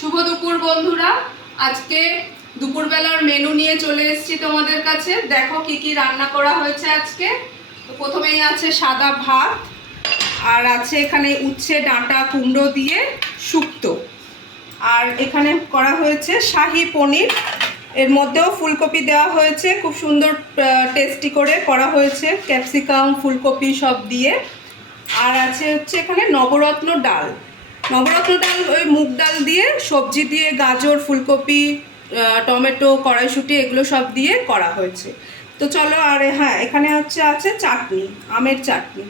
শুভ দুপুর বন্ধুরা। আজকে দুপুরবেলার মেনু নিয়ে চলে এসেছি তোমাদের কাছে। দেখো কি কি রান্না করা হয়েছে আজকে। তো প্রথমেই আছে সাদা ভাত, আর আছে এখানে উচ্ছে ডাঁটা কুমড়ো দিয়ে শুক্তো, আর এখানে করা হয়েছে শাহী পনির। এর মধ্যেও ফুলকপি দেওয়া হয়েছে, খুব সুন্দর টেস্টি করে করা হয়েছে, ক্যাপসিকাম ফুলকপি সব দিয়ে। আর আছে হচ্ছে এখানে নবরত্ন ডাল। নবরত্ন ডাল ওই মুগ ডাল দিয়ে সবজি দিয়ে গাজর ফুলকপি টমেটো কড়াইশুঁটি এগুলো সব দিয়ে করা হয়েছে। তো চলো, আর হ্যাঁ এখানে হচ্ছে আছে চাটনি, আমের চাটনি।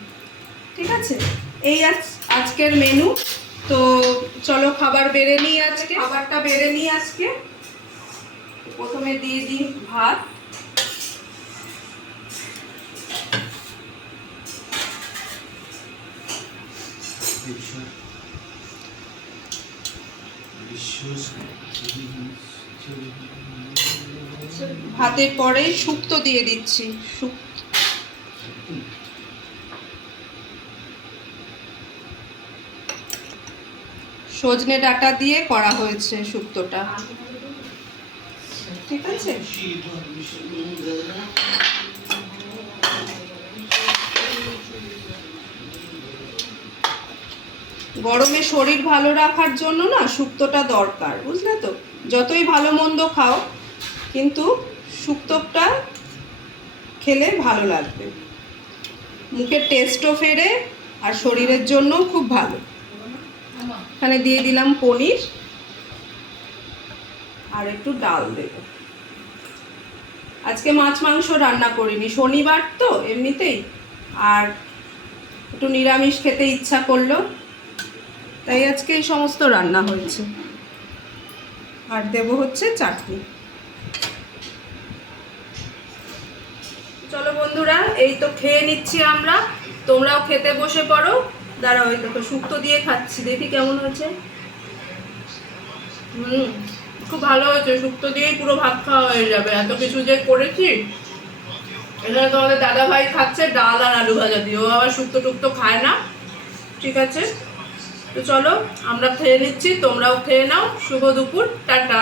ঠিক আছে, এই আজকের মেনু। তো চলো খাবার বেড়ে নিই, আজকে খাবারটা বেড়ে নিই। আজকে প্রথমে দিয়ে দিই ভাত, ভাতের পরে শুক্তো দিয়ে দিচ্ছি। সজনে ডাঁটা দিয়ে করা হয়েছে শুক্তোটা। ঠিক আছে, গরমে শরীর ভালো রাখার জন্য না শুক্তোটা দরকার, বুঝলে তো। যতই ভালো মন্দ খাও, কিন্তু শুক্তোটা খেলে ভালো লাগবে, মুখের টেস্টও ফেরে আর শরীরের জন্য খুব ভালো। এখানে দিয়ে দিলাম পনির আর একটু ডাল দেব। আজকে মাছ মাংস রান্না করিনি, শনিবার তো এমনিতেই, আর একটু নিরামিষ খেতে ইচ্ছা করলো, তাই আজকে এই সমস্ত রান্না হয়েছে। আর দেব হচ্ছে চাটনি। চলো বন্ধুরা, এই তো খেয়ে নিচ্ছি আমরা, তোমরাও খেতে বসে পড়ো। দাঁড়াও, ওই দেখো শুক্তো দিয়ে খাচ্ছি, দেখি কেমন হয়েছে। খুব ভালো হয়েছে, শুক্তো দিয়েই পুরো ভাত খাওয়া হয়ে যাবে, এত কিছু যে করেছি। এখানে তোমাদের দাদা ভাই খাচ্ছে ডাল আর আলু ভাজা দিয়ে, ও আবার শুক্তো টুক্তো খায় না। ঠিক আছে, তো চলো আমরা খেয়ে নিচ্ছি, তোমরাও খেয়ে নাও। শুভ দুপুর, টাটা।